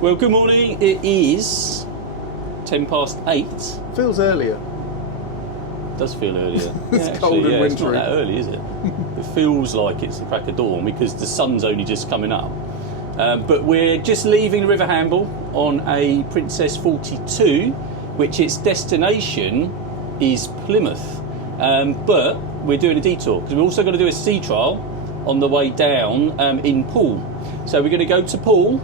Well, good morning. It is 8:10. Feels earlier. It does feel earlier. It's cold and wintry. It's not that early, is it? It feels like it's the crack of dawn because the sun's only just coming up. But we're just leaving the River Hamble on a Princess 42, which its destination is Plymouth. But we're doing a detour because we're also going to do a sea trial on the way down in Poole. So we're going to go to Poole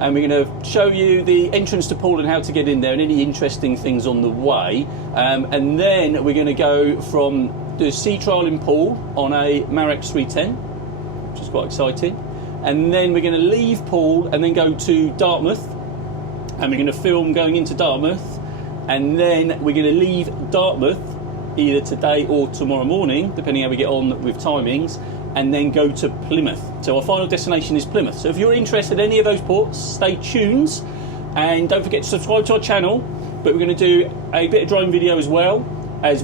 and we're going to show you the entrance to Poole and how to get in there and any interesting things on the way. And then we're going to go from the sea trial in Poole on a Marex 310, which is quite exciting. And then we're going to leave Poole and then go to Dartmouth. And we're going to film going into Dartmouth. And then we're going to leave Dartmouth either today or tomorrow morning, depending how we get on with timings, and then go to Plymouth. So our final destination is Plymouth. So if you're interested in any of those ports, stay tuned. And don't forget to subscribe to our channel. But we're going to do a bit of drone video as well as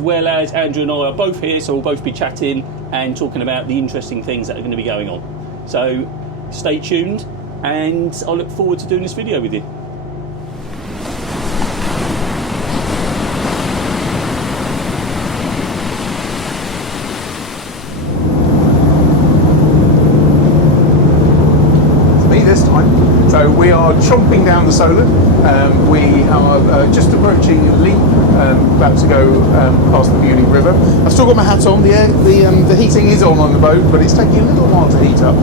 Andrew and I are both here, so we'll both be chatting and talking about the interesting things that are going to be going on. So stay tuned, and I look forward to doing this video with you. So we are chomping down the Solent. We are just approaching Leap, about to go past the Munich River. I've still got my hat on. The heating is on the boat, but it's taking a little while to heat up.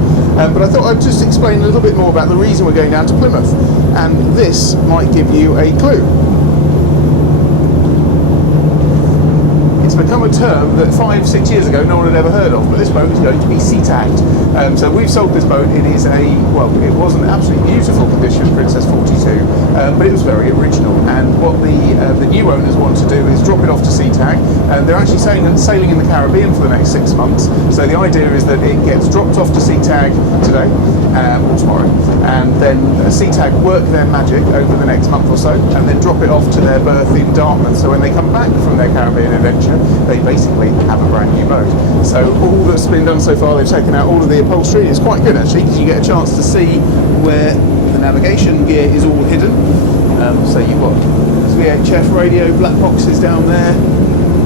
But I thought I'd just explain a little bit more about the reason we're going down to Plymouth, and this might give you a clue. It's become a term that 5-6 years ago no one had ever heard of, but this boat is going to be sea tagged. So we've sold this boat. It is it was an absolutely beautiful condition, Princess 42, but it was very original. And what the new owners want to do is drop it off to sea tag. And they're actually sailing in the Caribbean for the next 6 months. So the idea is that it gets dropped off to sea tag today or tomorrow, and then sea tag work their magic over the next month or so, and then drop it off to their berth in Dartmouth. So when they come back from their Caribbean adventure, they basically have a brand new boat. So all that's been done so far, they've taken out all of the upholstery. It's quite good actually, because you get a chance to see where the navigation gear is all hidden. So you've got VHF radio, black boxes down there,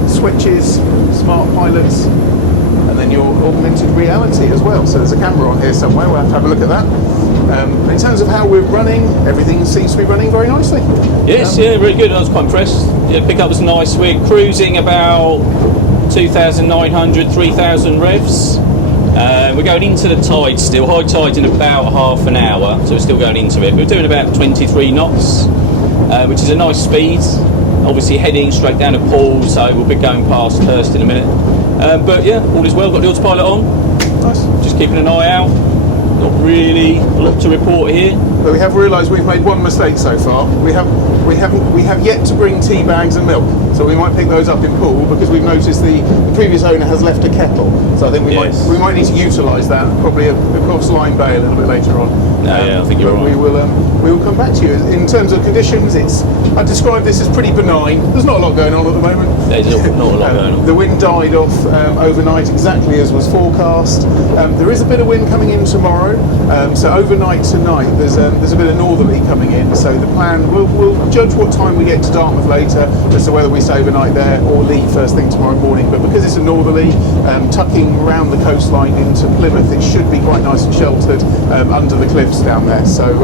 switches, smart pilots, and then your augmented reality as well. So there's a camera on here somewhere, we'll have to have a look at that. In terms of how we're running, everything seems to be running very nicely. Yes, yeah, really good. I was quite impressed. Yeah, pickup was nice. We're cruising about 2,900, 3,000 revs. We're going into the tide still. High tide's in about half an hour, so we're still going into it. We're doing about 23 knots, which is a nice speed. Obviously heading straight down to Poole, so we'll be going past Hurst in a minute. But yeah, all is well. Got the autopilot on. Nice. Just keeping an eye out. Not really a lot to report here. But we have realised we've made one mistake so far. We have yet to bring tea bags and milk, so we might pick those up in Poole, because we've noticed the previous owner has left a kettle. So I think we might need to utilise that, probably across Lyme Bay a little bit later on. I think you're right. We will come back to you. In terms of conditions, I describe this as pretty benign. There's not a lot going on at the moment. There's not a lot going on. The wind died off overnight exactly as was forecast. There is a bit of wind coming in tomorrow. So overnight tonight, there's a bit of northerly coming in. So the plan, we'll judge what time we get to Dartmouth later as to whether we stay overnight there or leave first thing tomorrow morning. But because it's a northerly, tucking around the coastline into Plymouth, it should be quite nice and sheltered under the cliffs down there. So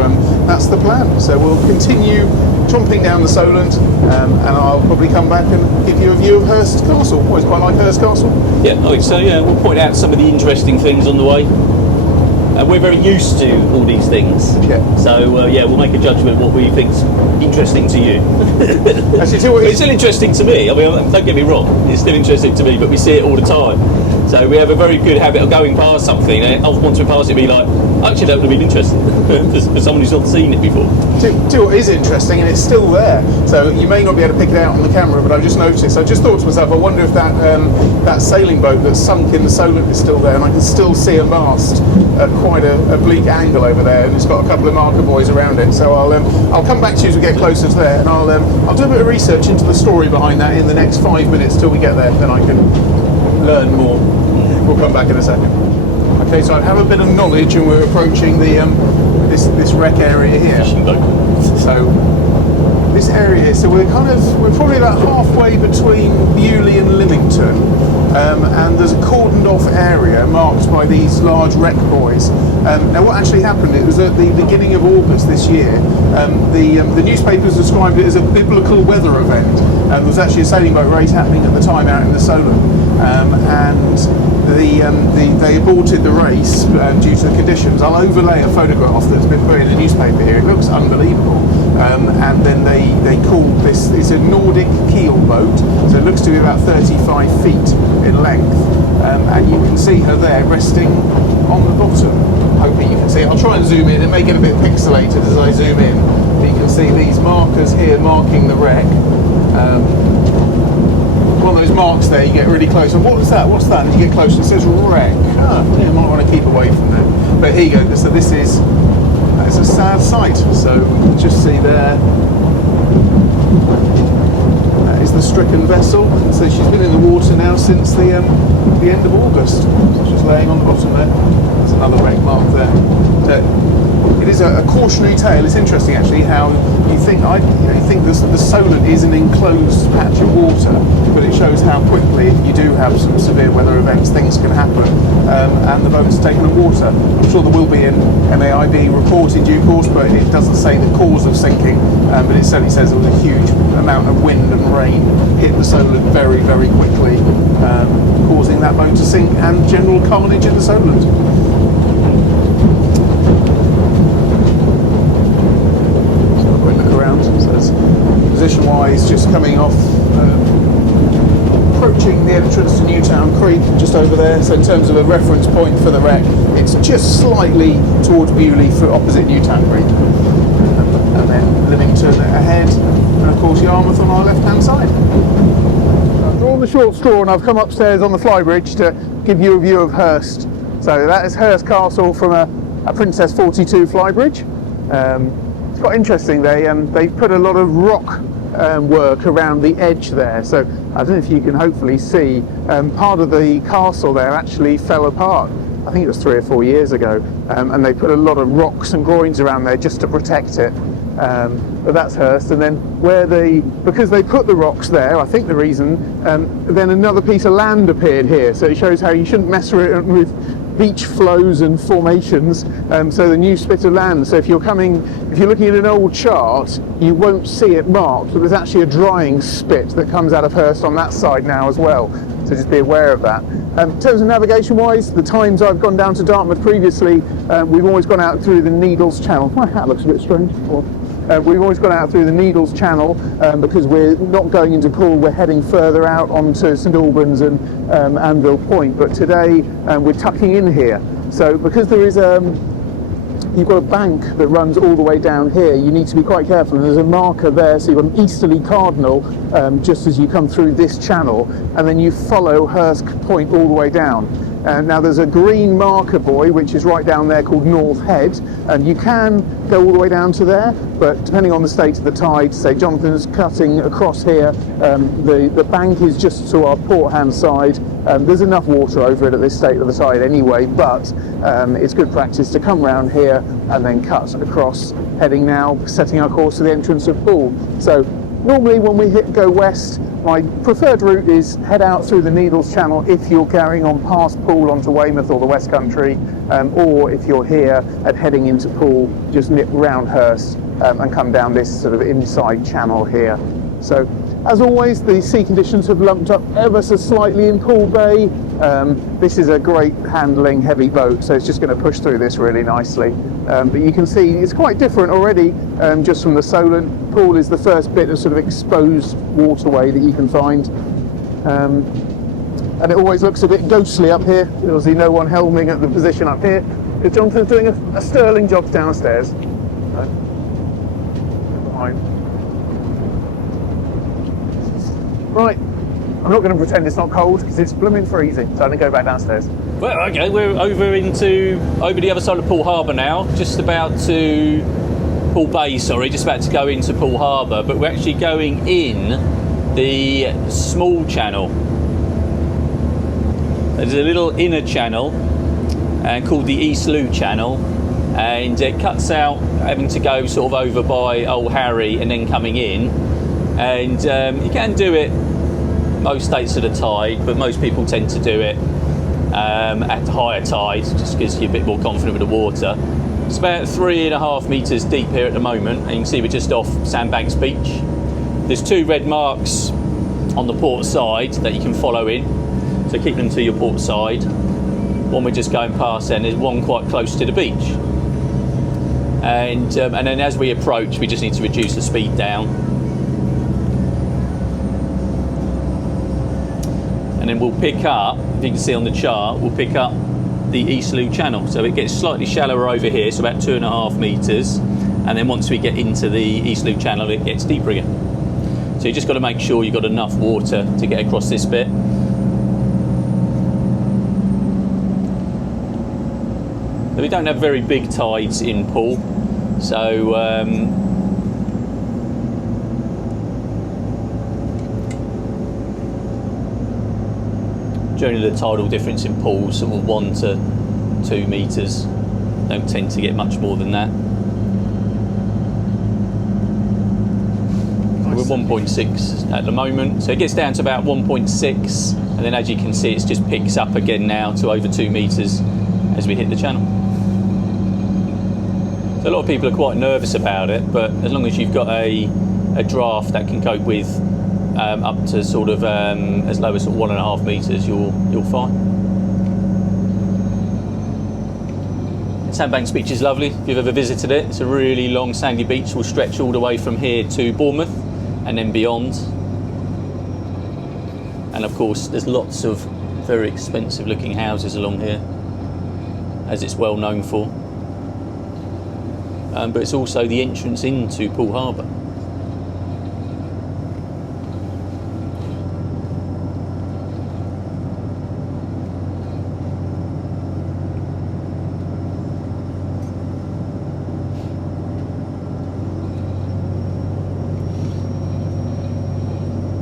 that's the plan. So we'll continue tromping down the Solent, and I'll probably come back and give you a view of Hurst Castle. Always quite like Hurst Castle. Yeah, I think so. Yeah, we'll point out some of the interesting things on the way. We're very used to all these things. Yeah. So we'll make a judgment what we think's interesting to you. Actually, it's still interesting to me. I mean, don't get me wrong, it's still interesting to me, but we see it all the time. So we have a very good habit of going past something, and once we pass it, be like, actually, that would have been interesting for someone who's not seen it before. What is interesting, and it's still there. So you may not be able to pick it out on the camera, but I've just noticed. I just thought to myself, I wonder if that sailing boat that's sunk in the Solent is still there, and I can still see a mast at quite a bleak angle over there, and it's got a couple of marker buoys around it. So I'll come back to you as we get closer to there, and I'll do a bit of research into the story behind that in the next 5 minutes till we get there, then I can learn more. We'll come back in a second. Okay, so I have a bit of knowledge, and we're approaching the this wreck area here. Fishing boat. so we're probably about halfway between Bewley and Lymington, and there's a cordoned off area marked by these large wreck buoys. Now what actually happened, it was at the beginning of August this year, the newspapers described it as a biblical weather event. There was actually a sailing boat race happening at the time out in the Solent, and they aborted the race due to the conditions. I'll overlay a photograph that's been put in a newspaper here. It looks unbelievable. And then they called this, it's a Nordic keel boat, so it looks to be about 35 feet in length, and you can see her there resting on the bottom. Hoping you can see it. I'll try and zoom in. It may get a bit pixelated as I zoom in, but you can see these markers here marking the wreck. One of those marks there, you get really close. And what's that? And you get close, it says wreck. You might want to keep away from that. But here you go. So this is, it's a sad sight. So you can just see there. That is the stricken vessel. And so she's been in the water now since the end of August. So she's laying on the bottom there. There's another wreck mark there. It is a cautionary tale. It's interesting actually how you think the Solent is an enclosed patch of water, but it shows how quickly, if you do have some severe weather events, things can happen, and the boat's taken on water. I'm sure there will be an MAIB report in due course, but it doesn't say the cause of sinking, but it certainly says there was a huge amount of wind and rain hit the Solent very, very quickly, causing that boat to sink and general carnage in the Solent. Position-wise, just coming off, approaching the entrance to Newtown Creek, just over there. So in terms of a reference point for the wreck, it's just slightly towards Bewley for opposite Newtown Creek, and then Lymington ahead, and of course Yarmouth on our left-hand side. I've drawn the short straw and I've come upstairs on the flybridge to give you a view of Hurst. So that is Hurst Castle from a Princess 42 flybridge. It's quite interesting. They put a lot of rock work around the edge there, so I don't know if you can hopefully see part of the castle there actually fell apart. I think it was 3 or 4 years ago, and they put a lot of rocks and groins around there just to protect it. But that's Hurst, and then because they put the rocks there, I think the reason, then another piece of land appeared here, so it shows how you shouldn't mess with beach flows and formations, so the new spit of land. So if you're looking at an old chart, you won't see it marked, but there's actually a drying spit that comes out of Hurst on that side now as well, so just be aware of that. In terms of navigation wise, the times I've gone down to Dartmouth previously, we've always gone out through the Needles Channel. My hat looks a bit strange. We've always gone out through the Needles Channel because we're not going into Poole, we're heading further out onto St Albans and Anvil Point, but today we're tucking in here. So because there is you've got a bank that runs all the way down here, you need to be quite careful. There's a marker there, so you've got an easterly cardinal just as you come through this channel, and then you follow Hurst Point all the way down. Now there's a green marker buoy which is right down there called North Head, and you can go all the way down to there, but depending on the state of the tide, say Jonathan's cutting across here, the bank is just to our port hand side. There's enough water over it at this state of the tide anyway, but it's good practice to come round here and then cut across, heading now, setting our course to the entrance of Poole. So normally when we go west, my preferred route is head out through the Needles Channel if you're carrying on past Poole onto Weymouth or the West Country, or if you're here and heading into Poole, just nip round Hurst and come down this sort of inside channel here. So as always, the sea conditions have lumped up ever so slightly in Poole Bay. This is a great handling heavy boat, so it's just going to push through this really nicely. But you can see it's quite different already just from the Solent. Poole is the first bit of sort of exposed waterway that you can find. And it always looks a bit ghostly up here. You'll see no one helming at the position up here, because Jonathan's doing a sterling job downstairs. Behind. Right, I'm not going to pretend it's not cold because it's blooming freezing, so I'm going to go back downstairs. Well, okay, we're over the other side of Poole Harbour now, just about to Poole Bay, sorry, just about to go into Poole Harbour, but we're actually going in the small channel. There's a little inner channel called the East Loo Channel, and it cuts out having to go sort of over by Old Harry and then coming in. And you can do it most states of the tide, but most people tend to do it at higher tide, just because you're a bit more confident with the water. It's about 3.5 metres deep here at the moment, and you can see we're just off Sandbanks Beach. There's 2 red marks on the port side that you can follow in, so keep them to your port side. One we're just going past, and there's one quite close to the beach. And then as we approach, we just need to reduce the speed down. And then we'll pick up, if you can see on the chart, we'll pick up the East Loo Channel. So it gets slightly shallower over here, so about 2.5 metres. And then once we get into the East Loo Channel, it gets deeper again. So you just got to make sure you've got enough water to get across this bit. But we don't have very big tides in Poole, so generally the tidal difference in Poole is sort of 1 to 2 metres. Don't tend to get much more than that. We're 1.6 at the moment, so it gets down to about 1.6, and then as you can see, it just picks up again now to over 2 metres as we hit the channel. So a lot of people are quite nervous about it, but as long as you've got a draft that can cope with up to sort of as low as sort of 1.5 metres, you'll fine. Sandbanks Beach is lovely. If you've ever visited it, it's a really long sandy beach. Will stretch all the way from here to Bournemouth and then beyond. And of course, there's lots of very expensive looking houses along here, as it's well known for. But it's also the entrance into Poole Harbour.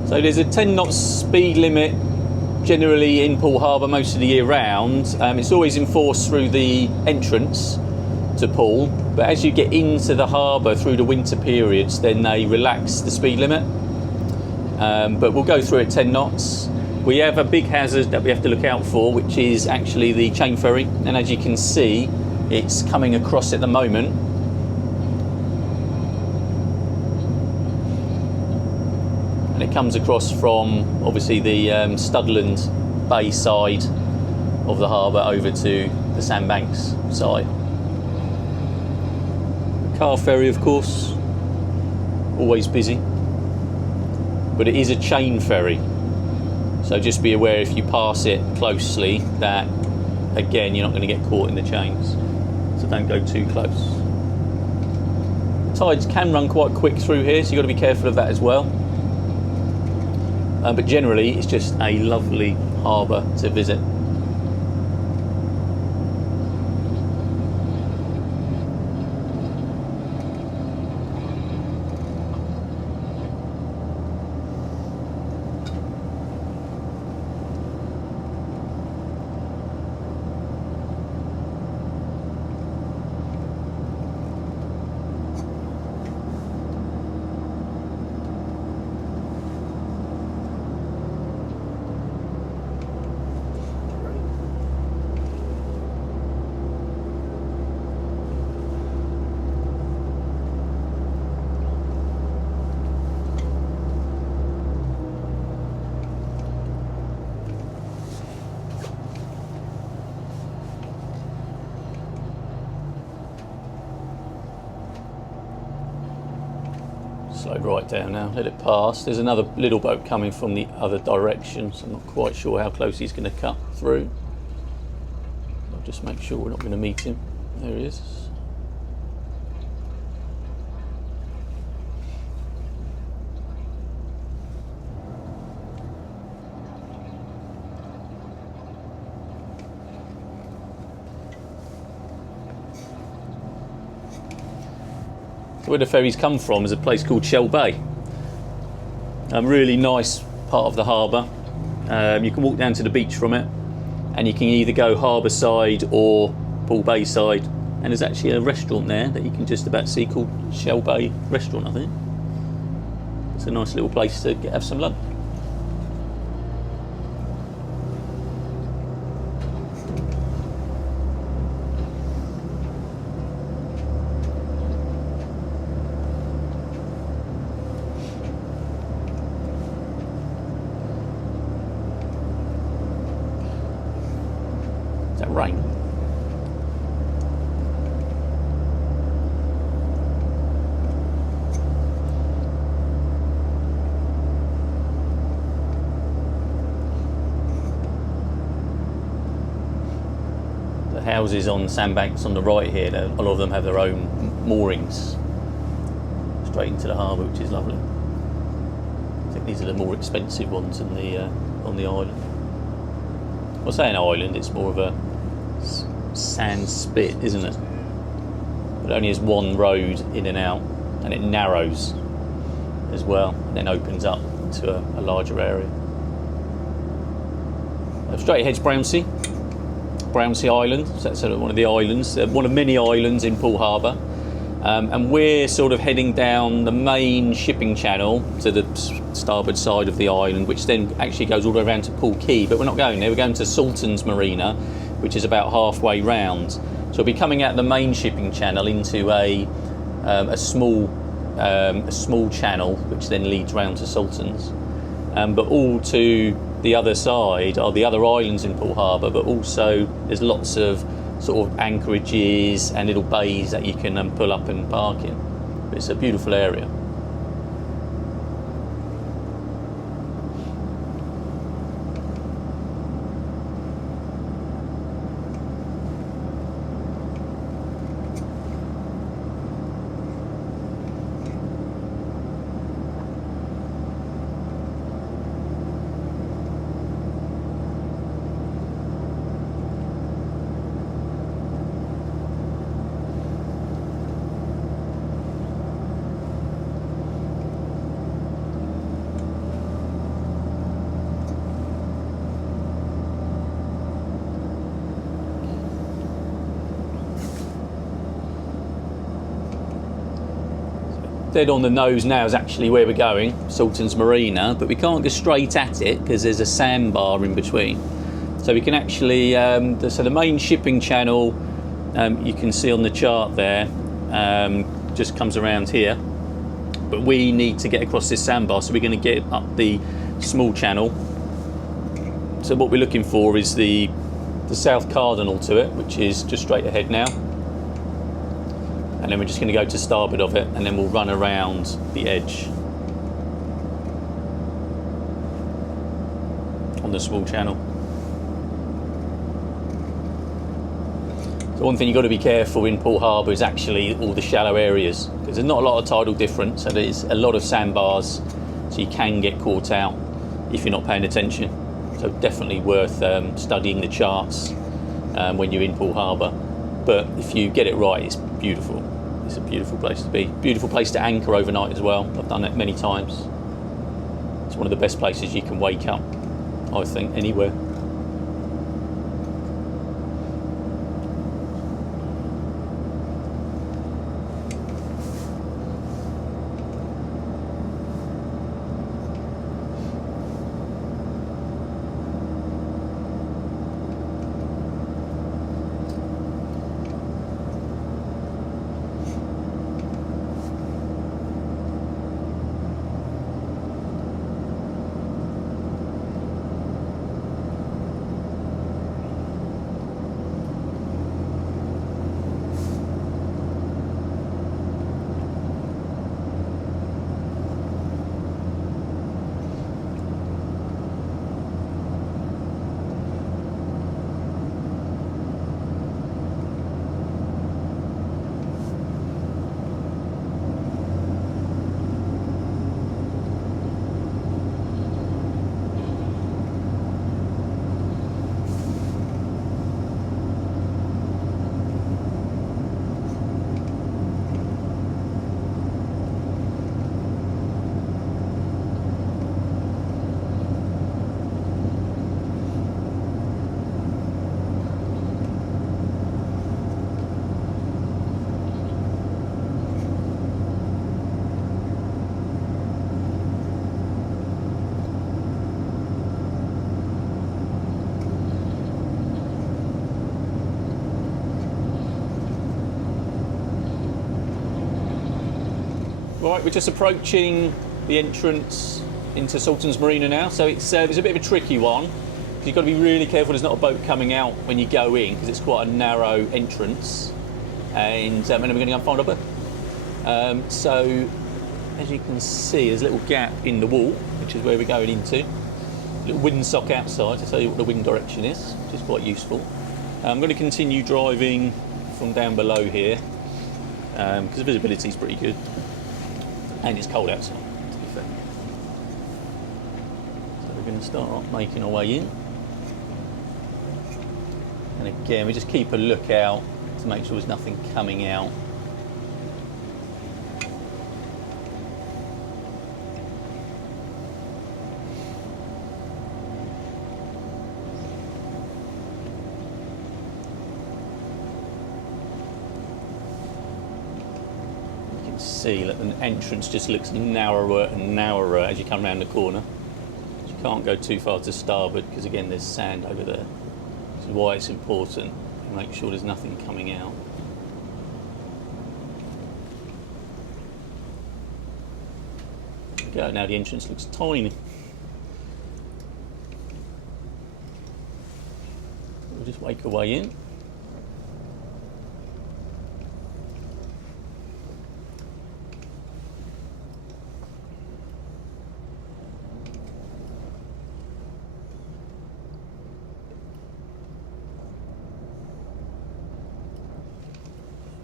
So there's a 10 knots speed limit generally in Poole Harbour most of the year round. It's always enforced through the entrance to Poole, but as you get into the harbour through the winter periods, then they relax the speed limit. But we'll go through at 10 knots. We have a big hazard that we have to look out for, which is actually the chain ferry, and as you can see, it's coming across at the moment. And it comes across from obviously the Studland Bay side of the harbour over to the Sandbanks side. Car ferry, of course, always busy, but it is a chain ferry, so just be aware if you pass it closely that again you're not going to get caught in the chains, so don't go too close. Tides can run quite quick through here, so you've got to be careful of that as well. But generally it's just a lovely harbour to visit. Slow right down now, let it pass. There's another little boat coming from the other direction, so I'm not quite sure how close he's going to cut through. I'll just make sure we're not going to meet him. There he is. So where the ferries come from is a place called Poole Bay. A really nice part of the harbour. You can walk down to the beach from it, and you can either go harbour side or Poole Bay side. And there's actually a restaurant there that you can just about see called Poole Bay Restaurant, I think. it's a nice little place to have some lunch. Is that rain? Houses on sandbanks on the right here, a lot of them have their own moorings straight into the harbour, which is lovely. I think these are the more expensive ones on the island. Well, I say an island, it's more of a sand spit, isn't it? But it only has one road in and out, and it narrows as well, and then opens up to a larger area. Straight ahead's Brownsea Island, so that's sort of one of the islands, one of many islands in Poole Harbour, and we're sort of heading down the main shipping channel to the starboard side of the island, which then actually goes all the way around to Poole Quay, but we're not going there, we're going to Sultan's Marina, which is about halfway round. So we'll be coming out the main shipping channel into a small channel, which then leads round to Sultan's, but all to the other side are the other islands in Poole Harbour, but also there's lots of sort of anchorages and little bays that you can pull up and park in. But it's a beautiful area. Dead on the nose now is actually where we're going, Sultan's Marina, but we can't go straight at it because there's a sandbar in between. So we can actually, so the main shipping channel, you can see on the chart there, just comes around here. But we need to get across this sandbar, so we're going to get up the small channel. So what we're looking for is the south cardinal to it, which is just straight ahead now. And then we're just going to go to starboard of it, and then we'll run around the edge on the small channel. So one thing you've got to be careful in Poole Harbour is actually all the shallow areas, because there's not a lot of tidal difference, so there's a lot of sandbars, so you can get caught out if you're not paying attention. So definitely worth studying the charts when you're in Poole Harbour. But if you get it right, it's beautiful. It's a beautiful place to be. Beautiful place to anchor overnight as well. I've done it many times. It's one of the best places you can wake up, I think, anywhere. Right, we're just approaching the entrance into Sultan's Marina now, so it's a bit of a tricky one. You've got to be really careful there's not a boat coming out when you go in, because it's quite a narrow entrance, and then we're going to go and find our boat. So, as you can see, there's a little gap in the wall, which is where we're going into. A little windsock outside to tell you what the wind direction is, which is quite useful. I'm going to continue driving from down below here, because the visibility is pretty good, and it's cold outside, to be fair. So we're going to start making our way in. And again, we just keep a lookout to make sure there's nothing coming out. You can see that the entrance just looks narrower and narrower as you come around the corner. You can't go too far to starboard because again there's sand over there. Which is why it's important to make sure there's nothing coming out. There we go, now the entrance looks tiny. We'll just wake our way in.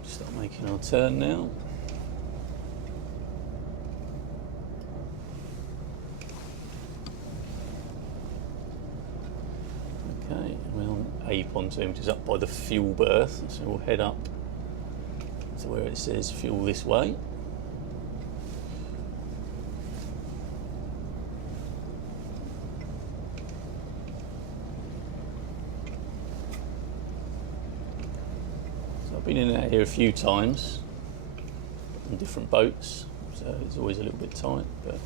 Start making our turn now. Okay, we're on A pontoon, which is up by the fuel berth, so we'll head up to where it says fuel this way. I've been in and out here a few times on different boats, so it's always a little bit tight, but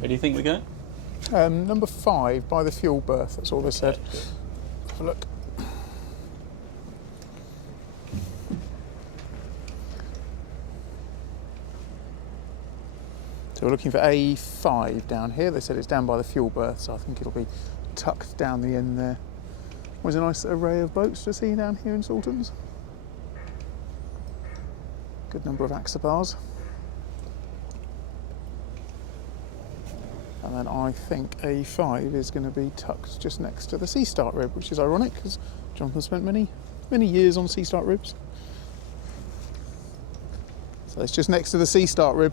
where do you think we go? Number 5 by the fuel berth, that's all they said. Have a look. So we're looking for A5 down here. They said it's down by the fuel berth, so I think it'll be tucked down the end there. There's a nice array of boats to see down here in Sultan's. Good number of AXA bars. And then I think A5 is going to be tucked just next to the Sea Start rib, which is ironic because Jonathan spent many years on Sea Start ribs. So it's just next to the Sea Start rib.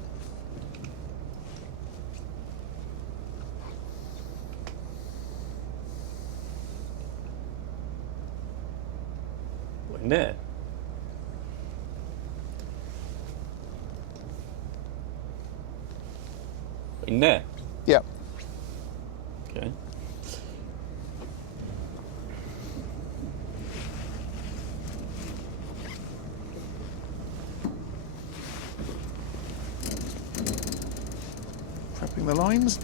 What, in there? In there? Yep. Okay. Prepping the lines.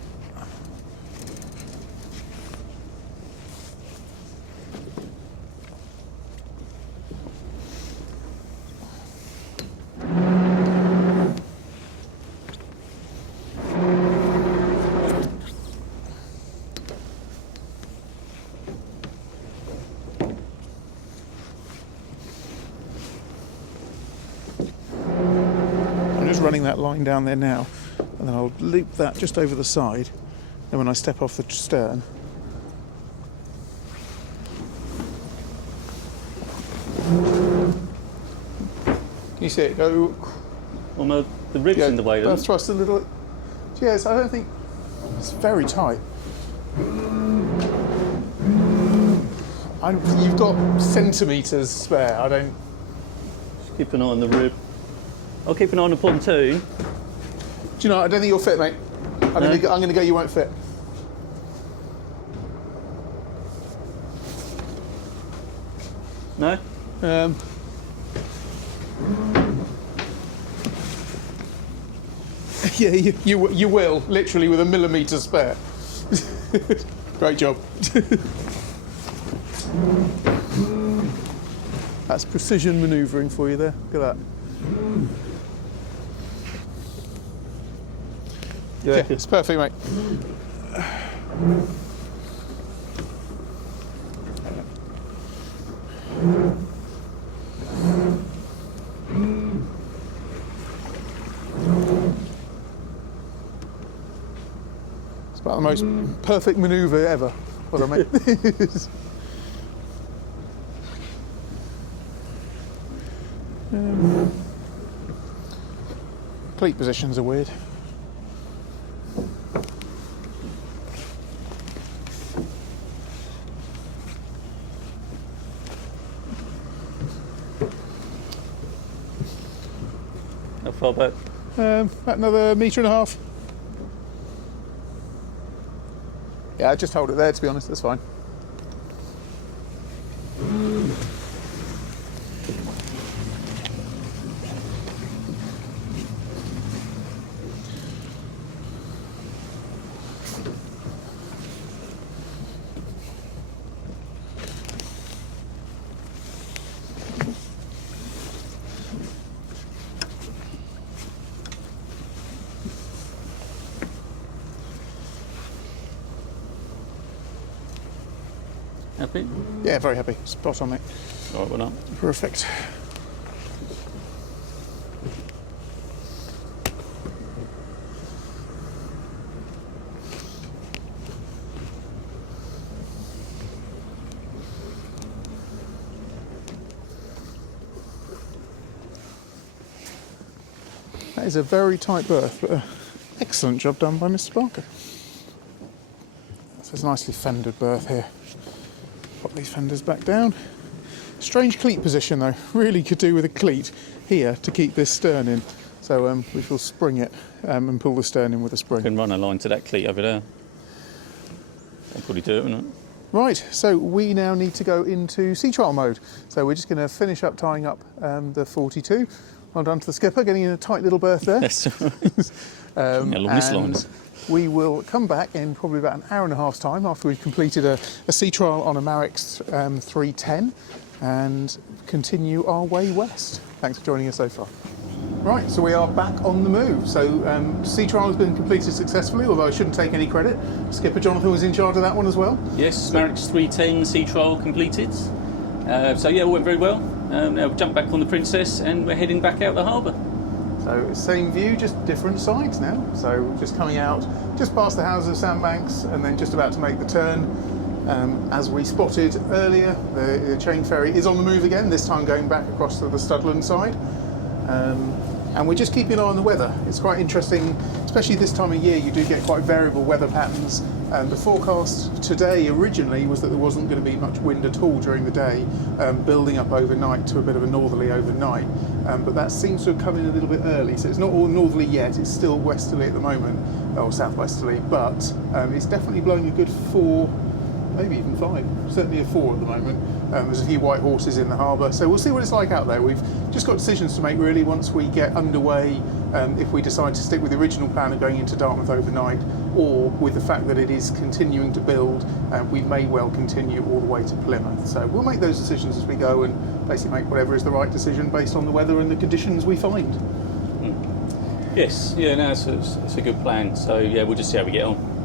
running that line down there now, and then I'll loop that just over the side, and when I step off the stern, can you see it go? Well, the ribs in the way, I've thrust a little. Yes, I don't think it's very tight. You've got centimetres spare. I don't. Just keep an eye on the rib. I'll keep an eye on the pontoon. Do you know? I don't think you'll fit, mate. I'm going to go. You won't fit. No. Yeah, you will, literally with a millimetre spare. Great job. That's precision manoeuvring for you there. Look at that. Yeah, it's perfect, mate. It's about the most perfect manoeuvre ever. Well done, mate. Cleat positions are weird. How far back? About another metre and a half. Yeah, just hold it there, to be honest, that's fine. Happy? Yeah, very happy. Spot on, mate. All right, well done. Perfect. That is a very tight berth, but excellent job done by Mr. Barker. There's a nicely fendered berth here. Pop these fenders back down. Strange cleat position though. Really could do with a cleat here to keep this stern in. So we shall spring it and pull the stern in with a spring. Can run a line to that cleat over there. That'll probably do it, wouldn't it? Right, so we now need to go into sea trial mode. So we're just going to finish up tying up the 42. Well done to the skipper, getting in a tight little berth there. That's all right. Along this lines. We will come back in probably about an hour and a half's time after we've completed a sea trial on a Marix 310 and continue our way west. Thanks for joining us so far. Right, so we are back on the move. So sea trial has been completed successfully, although I shouldn't take any credit. Skipper Jonathan was in charge of that one as well. Yes, Marix 310 sea trial completed. So yeah, all went very well. Now we've jumped back on the Princess and we're heading back out the harbour. So same view, just different sides now. So just coming out, just past the houses of Sandbanks and then just about to make the turn. As we spotted earlier, the chain ferry is on the move again, this time going back across to the Studland side. And we're just keeping an eye on the weather. It's quite interesting, especially this time of year, you do get quite variable weather patterns. The forecast today originally was that there wasn't going to be much wind at all during the day, building up overnight to a bit of a northerly overnight. But that seems to have come in a little bit early, so it's not all northerly yet, it's still westerly at the moment, or southwesterly, but it's definitely blowing a good 4, maybe even 5, certainly a 4 at the moment. There's a few white horses in the harbour, so we'll see what it's like out there. We've just got decisions to make really once we get underway, if we decide to stick with the original plan of going into Dartmouth overnight, or with the fact that it is continuing to build, we may well continue all the way to Plymouth. So we'll make those decisions as we go and basically make whatever is the right decision based on the weather and the conditions we find. Yes, yeah, no, it's a good plan. So yeah, we'll just see how we get on.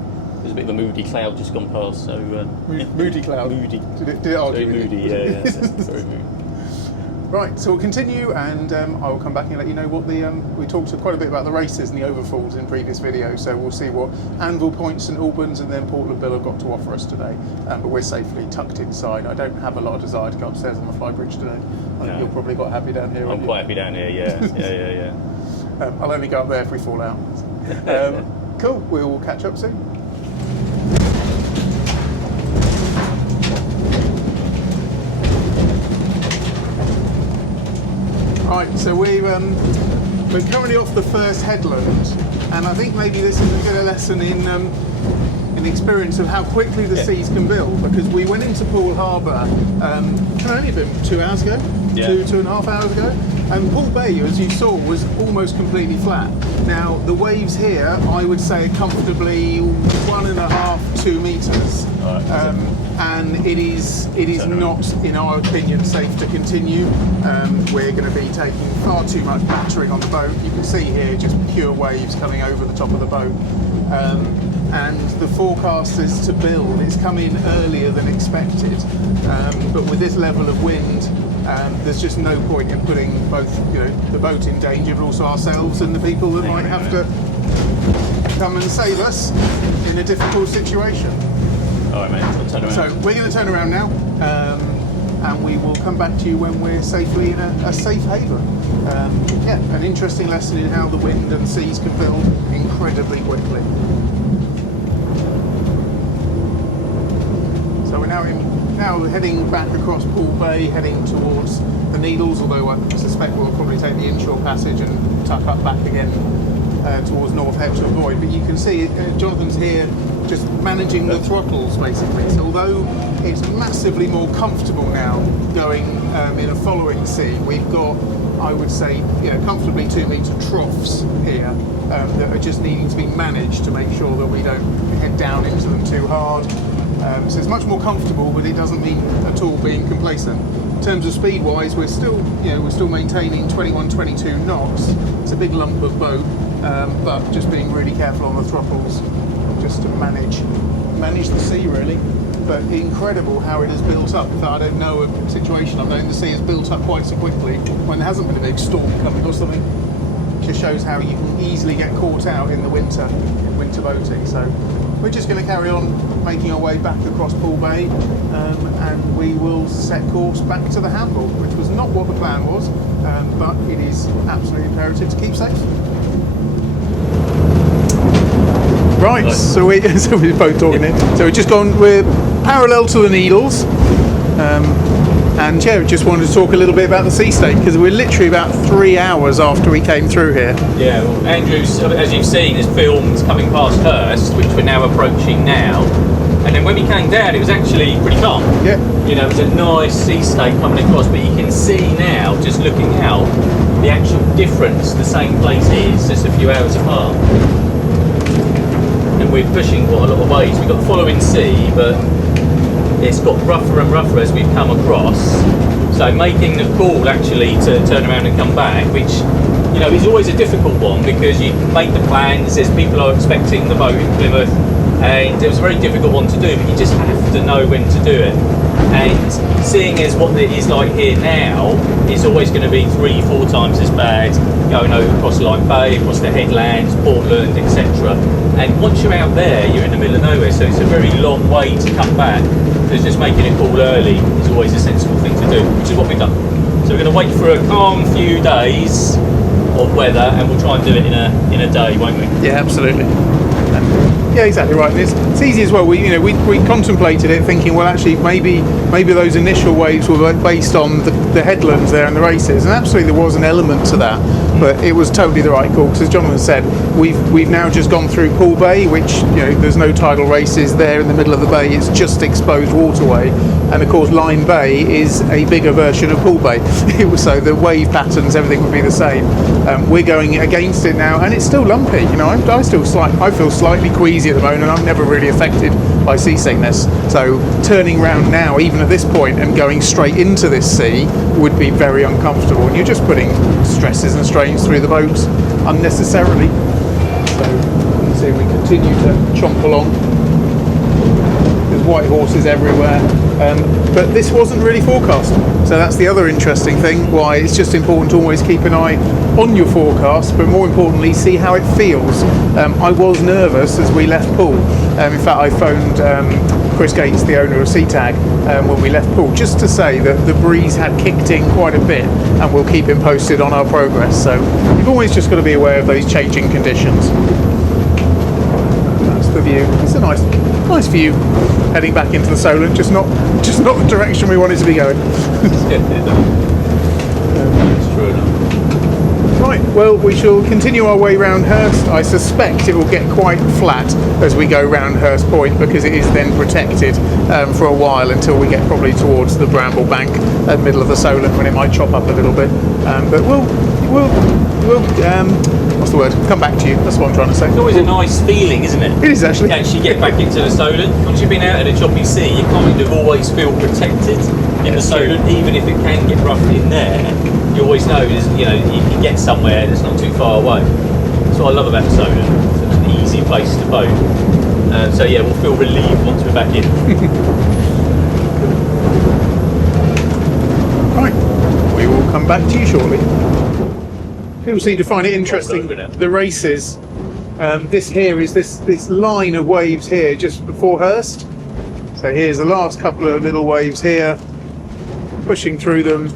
There's a bit of a moody cloud just gone past, so... Moody cloud? Moody. Did it argue Very with you? moody, yeah, very moody. Right, so we'll continue, and I will come back and let you know what the we talked quite a bit about the races and the overfalls in previous videos, so we'll see what Anvil Point, St Albans and then Portland Bill have got to offer us today. But we're safely tucked inside. I don't have a lot of desire to go upstairs on the flybridge today. I think you're probably quite happy down here. I'm quite happy down here, yeah. I'll only go up there if we fall out. Cool, we will catch up soon. Right, so we're currently off the first headland, and I think maybe this is a good lesson in the experience of how quickly the seas can build, because we went into Poole Harbour, can only have been 2 hours ago, 2.5 hours ago, and Poole Bay, as you saw, was almost completely flat. Now, the waves here, I would say, are comfortably 1.5, 2 metres. And it is not, in our opinion, safe to continue. We're going to be taking far too much battering on the boat. You can see here just pure waves coming over the top of the boat. And the forecast is to build. It's come in earlier than expected, but with this level of wind, there's just no point in putting both, the boat in danger, but also ourselves and the people that might have to come and save us in a difficult situation. All right, mate, I'll turn around. So we're going to turn around now, and we will come back to you when we're safely in a safe haven. An interesting lesson in how the wind and seas can build incredibly quickly. So we're now heading back across Poole Bay, heading towards the Needles, although I suspect we'll probably take the inshore passage and tuck up back again towards North Head to avoid. But you can see Jonathan's here just managing the throttles basically. So although it's massively more comfortable now going in a following sea, we've got, I would say, comfortably 2 metre troughs here that are just needing to be managed to make sure that we don't head down into them too hard. So it's much more comfortable, but it doesn't mean at all being complacent. In terms of speed wise, we're still maintaining 21, 22 knots. It's a big lump of boat, but just being really careful on the throttles, just to manage the sea really. But incredible how it has built up. In fact, I don't know a situation I've known the sea has built up quite so quickly when there hasn't been a big storm coming or something. It just shows how you can easily get caught out in the winter boating. So we're just going to carry on making our way back across Poole Bay, and we will set course back to the Hamble, which was not what the plan was, but it is absolutely imperative to keep safe. Right, so we're both talking it. So we're parallel to the Needles, and just wanted to talk a little bit about the sea state, because we're literally about 3 hours after we came through here. Yeah, well, Andrew's, as you've seen, has filmed coming past Hurst, which we're now approaching now. And then when we came down, it was actually pretty calm. Yeah. It was a nice sea state coming across, but you can see now, just looking out, the actual difference the same place is just a few hours apart. And we're pushing quite a lot of waves. We've got the following sea, but it's got rougher and rougher as we've come across. So making the call actually to turn around and come back, which is always a difficult one, because you make the plans, there's people are expecting the boat in Plymouth, and it was a very difficult one to do, but you just have to know when to do it. And seeing as what it is like here now, it's always going to be 3-4 times as bad going over across Lyme Bay, across the headlands, Portland, etc. And once you're out there, you're in the middle of nowhere, so it's a very long way to come back. So just making a call early is always a sensible thing to do, which is what we've done. So we're going to wait for a calm few days of weather, and we'll try and do it in a day, won't we? Yeah, absolutely. Yeah, exactly right. It's easy as well. We contemplated it, thinking, well, actually, maybe those initial waves were based on the headlands there and the races, and absolutely there was an element to that. But it was totally the right call, because as Jonathan said, we've now just gone through Poole Bay, which there's no tidal races there in the middle of the bay. It's just exposed waterway, and of course Lyme Bay is a bigger version of Poole Bay. So the wave patterns, everything would be the same. We're going against it now, and it's still lumpy. I feel slightly queasy at the moment, and I'm never really affected by seasickness. So turning round now, even at this point, and going straight into this sea would be very uncomfortable, and you're just putting stresses and strains through the boat unnecessarily. So you can see we continue to chomp along, because white horses everywhere. But this wasn't really forecast. So that's the other interesting thing, why it's just important to always keep an eye on your forecast, but more importantly, see how it feels. I was nervous as we left Poole. In fact, I phoned Chris Gates, the owner of SeaTag, when we left Poole, just to say that the breeze had kicked in quite a bit, and we'll keep him posted on our progress. So you've always just got to be aware of those changing conditions. That's the view. It's a nice view heading back into the Solent, just not the direction we wanted to be going. It's true enough. Right, well, we shall continue our way round Hurst. I suspect it will get quite flat as we go round Hurst Point, because it is then protected for a while until we get probably towards the Bramble Bank at the middle of the Solent, when it might chop up a little bit. But we'll what's the word? Come back to you. That's what I'm trying to say. It's always a nice feeling, isn't it? It is actually. You actually get back into the Solent. Once you've been out of the choppy sea, you kind of always feel protected in the Solent, even if it can get rough in there. You always know, you can get somewhere that's not too far away. That's what I love about the Solent. It's such an easy place to boat. So yeah, we'll feel relieved once we're back in. Right, we will come back to you shortly. People seem to find it interesting, the races. This here is this line of waves here just before Hurst. So here's the last couple of little waves here, pushing through them.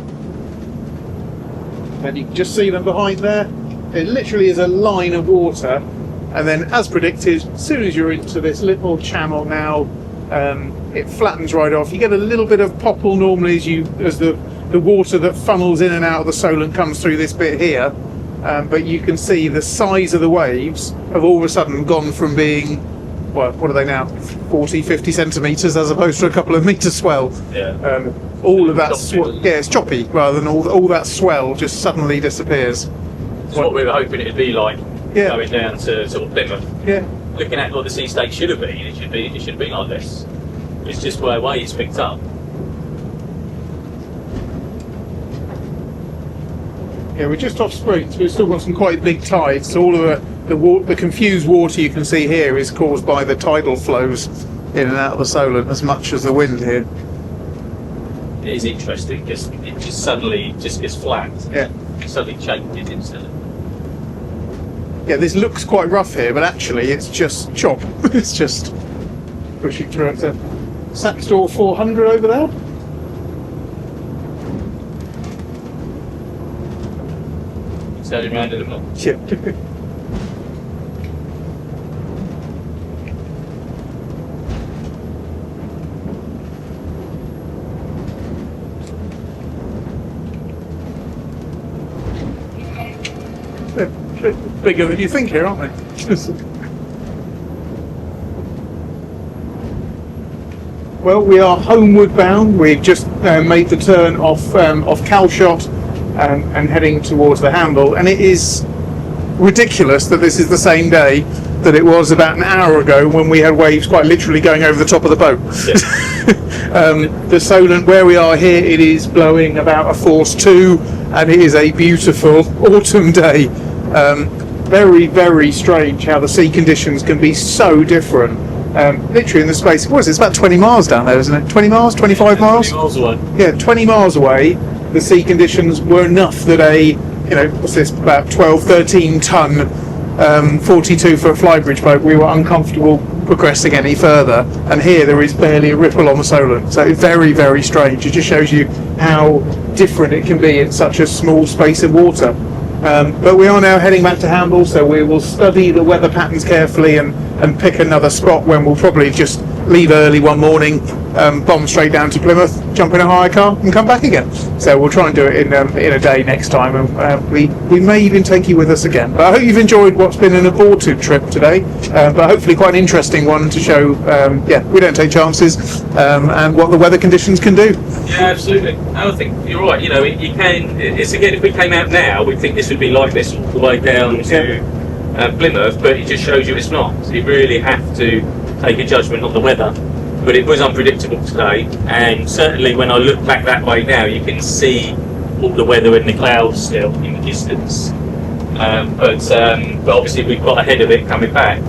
And you can just see them behind there. It literally is a line of water. And then, as predicted, as soon as you're into this little channel now, it flattens right off. You get a little bit of popple normally as the water that funnels in and out of the Solent comes through this bit here. But you can see the size of the waves have all of a sudden gone from being, what are they now, 40, 50 centimetres as opposed to a couple of metre swell. Yeah. All of that, it's choppy, rather than all that swell just suddenly disappears. It's what we were hoping it'd be like, going down to sort of Plymouth. Yeah. Looking at what the sea state should have been, it should be like this. It's just where waves picked up. Yeah, we're just off Springs. We've still got some quite big tides, so all of the confused water you can see here is caused by the tidal flows in and out of the Solent as much as the wind here. It is interesting, because it just suddenly just gets flat. Yeah. It suddenly changes instantly. Yeah, this looks quite rough here, but actually it's just chop. It's just pushing through it. So, Saxtor 400 over there. Turning around in a minute. Yeah. They're bigger than you think here, aren't they? Well, we are homeward bound. We've just made the turn off Calshot and heading towards the Hamble, and it is ridiculous that this is the same day that it was about an hour ago when we had waves quite literally going over the top of the boat. Yeah. The Solent, where we are here, it is blowing about a force 2, and it is a beautiful autumn day. Very, very strange how the sea conditions can be so different. Literally in the space, it's about 20 miles down there, isn't it? 20 miles, 25 miles? 20 miles away. Yeah, 20 miles away, the sea conditions were enough that what's this, about 12, 13 ton, 42 foot flybridge boat, we were uncomfortable progressing any further. And here there is barely a ripple on the Solent. So it's very, very strange. It just shows you how different it can be in such a small space of water. But we are now heading back to Hamble, so we will study the weather patterns carefully and pick another spot when we'll probably just leave early one morning, bomb straight down to Plymouth, jump in a hire car and come back again. So we'll try and do it in a day next time, and we may even take you with us again. But I hope you've enjoyed what's been an abortive trip today, but hopefully quite an interesting one to show, we don't take chances, and what the weather conditions can do. Yeah, absolutely. I think you're right. It's again, if we came out now, we'd think this would be like this all the way down to Plymouth, but it just shows you it's not. So you really have to take a judgment on the weather. But it was unpredictable today, and certainly when I look back that way now, you can see all the weather in the clouds still in the distance. But obviously we've got ahead of it coming back.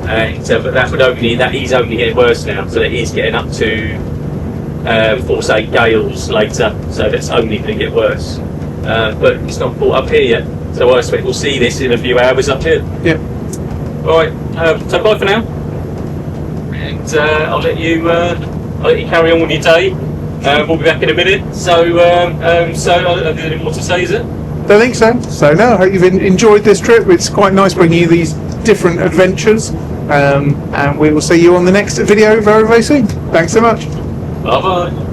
But that is only getting worse now. So it is getting up to force 8 gales later. So that's only going to get worse. But it's not caught up here yet. So I expect we'll see this in a few hours up here. Yeah. All right. So bye for now. And I'll let you carry on with your day. We'll be back in a minute. So I didn't want to say, is it? Don't think so. So no, I hope you've enjoyed this trip. It's quite nice bringing you these different adventures. And we will see you on the next video very, very soon. Thanks so much. Bye bye.